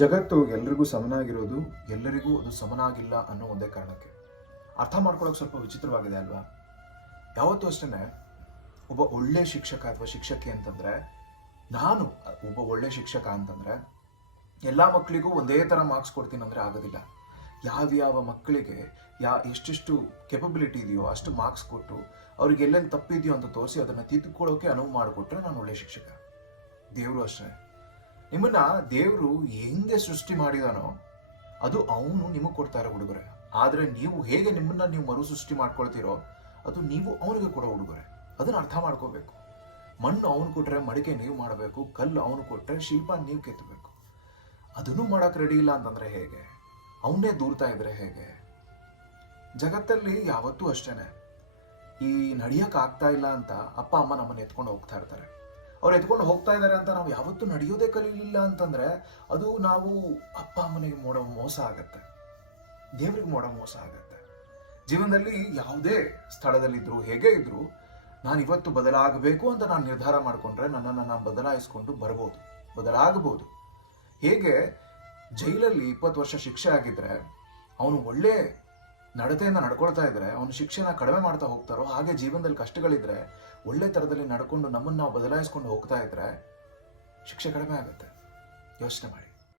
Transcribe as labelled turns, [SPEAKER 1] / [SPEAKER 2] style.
[SPEAKER 1] ಜಗತ್ತು ಎಲ್ರಿಗೂ ಸಮನಾಗಿರೋದು, ಎಲ್ಲರಿಗೂ ಅದು ಸಮನಾಗಿಲ್ಲ ಅನ್ನೋ ಒಂದೇ ಕಾರಣಕ್ಕೆ. ಅರ್ಥ ಮಾಡ್ಕೊಳ್ಳೋಕೆ ಸ್ವಲ್ಪ ವಿಚಿತ್ರವಾಗಿದೆ ಅಲ್ವಾ? ಯಾವತ್ತೂ ಅಷ್ಟೇ ಒಬ್ಬ ಒಳ್ಳೆ ಶಿಕ್ಷಕ ಅಥವಾ ಶಿಕ್ಷಕಿ ಅಂತಂದ್ರೆ, ನಾನು ಒಬ್ಬ ಒಳ್ಳೆ ಶಿಕ್ಷಕ ಅಂತಂದ್ರೆ, ಎಲ್ಲ ಮಕ್ಕಳಿಗೂ ಒಂದೇ ಥರ ಮಾರ್ಕ್ಸ್ ಕೊಡ್ತೀನಿ ಅಂದ್ರೆ ಆಗೋದಿಲ್ಲ. ಯಾವ್ಯಾವ ಮಕ್ಕಳಿಗೆ ಯಾ ಎಷ್ಟೆಷ್ಟು ಕೆಪಬಿಲಿಟಿ ಇದೆಯೋ ಅಷ್ಟು ಮಾರ್ಕ್ಸ್ ಕೊಟ್ಟು ಅವ್ರಿಗೆ ಎಲ್ಲೆಲ್ಲಿ ತಪ್ಪಿದೆಯೋ ಅಂತ ತೋರಿಸಿ ಅದನ್ನು ತಿದ್ದುಕೊಳ್ಳೋಕೆ ಅನುವು ಮಾಡಿಕೊಟ್ರೆ ನಾನು ಒಳ್ಳೆ ಶಿಕ್ಷಕ. ದೇವರು ಅಷ್ಟೇ. ನಿಮ್ಮನ್ನ ದೇವರು ಹೆಂಗೆ ಸೃಷ್ಟಿ ಮಾಡಿದಾನೋ ಅದು ಅವನು ನಿಮಗೆ ಕೊಡ್ತಾ ಇರೋ ಉಡುಗೊರೆ. ಆದರೆ ನೀವು ಹೇಗೆ ನಿಮ್ಮನ್ನ ನೀವು ಮರು ಸೃಷ್ಟಿ ಮಾಡ್ಕೊಳ್ತೀರೋ ಅದು ನೀವು ಅವನಿಗೆ ಕೊಡೋ ಉಡುಗೊರೆ. ಅದನ್ನ ಅರ್ಥ ಮಾಡ್ಕೋಬೇಕು. ಮಣ್ಣು ಅವನು ಕೊಟ್ಟರೆ ಮಡಿಕೆ ನೀವು ಮಾಡಬೇಕು, ಕಲ್ಲು ಅವನು ಕೊಟ್ಟರೆ ಶಿಲ್ಪ ನೀವು ಕೆತ್ತಬೇಕು. ಅದನ್ನು ಮಾಡೋಕೆ ರೆಡಿ ಇಲ್ಲ ಅಂತಂದ್ರೆ ಹೇಗೆ? ಅವನ್ನೇ ದೂರ್ತಾ ಇದ್ರೆ ಹೇಗೆ? ಜಗತ್ತಲ್ಲಿ ಯಾವತ್ತೂ ಅಷ್ಟೇನೆ. ಈ ನಡಿಯಕ್ ಆಗ್ತಾ ಇಲ್ಲ ಅಂತ ಅಪ್ಪ ಅಮ್ಮ ನಮ್ಮನ್ನ ಎತ್ಕೊಂಡು ಹೋಗ್ತಾ ಇರ್ತಾರೆ. ಅವ್ರು ಎತ್ಕೊಂಡು ಹೋಗ್ತಾ ಇದ್ದಾರೆ ಅಂತ ನಾವು ಯಾವತ್ತೂ ನಡೆಯೋದೇ ಕಲೀಲಿಲ್ಲ ಅಂತಂದ್ರೆ ಅದು ನಾವು ಅಪ್ಪ ಅಮ್ಮನಿಗೆ ಮಾಡೋ ಮೋಸ ಆಗತ್ತೆ. ದೇವರಿಗೆ ಮಾಡೋ ಮೋಸ ಆಗತ್ತೆ. ಜೀವನದಲ್ಲಿ ಯಾವುದೇ ಸ್ಥಳದಲ್ಲಿದ್ದರೂ ಹೇಗೆ ಇದ್ದರೂ ನಾನು ಇವತ್ತು ಬದಲಾಗಬೇಕು ಅಂತ ನಾನು ನಿರ್ಧಾರ ಮಾಡಿಕೊಂಡ್ರೆ ನನ್ನನ್ನು ನಾನು ಬದಲಾಯಿಸ್ಕೊಂಡು ಬರ್ಬೋದು. ಬದಲಾಗಬಹುದು. ಹೇಗೆ ಜೈಲಲ್ಲಿ ಇಪ್ಪತ್ತು ವರ್ಷ ಶಿಕ್ಷೆ ಆಗಿದ್ರೆ ಅವನು ಒಳ್ಳೆ ನಡತೆಯಿಂದ ನಡ್ಕೊಳ್ತಾ ಇದ್ರೆ, ಅವನು ಶಿಕ್ಷೆನ ಕಡಿಮೆ ಮಾಡ್ತಾ ಹೋಗ್ತಾರೋ, ಹಾಗೆ ಜೀವನದಲ್ಲಿ ಕಷ್ಟಗಳಿದ್ರೆ, ಒಳ್ಳೆ ಥರದಲ್ಲಿ ನಡ್ಕೊಂಡು ನಮ್ಮನ್ನು ನಾವು ಬದಲಾಯಿಸ್ಕೊಂಡು ಹೋಗ್ತಾ ಇದ್ರೆ, ಶಿಕ್ಷೆ ಕಡಿಮೆ ಆಗುತ್ತೆ. ಯೋಚನೆ ಮಾಡಿ.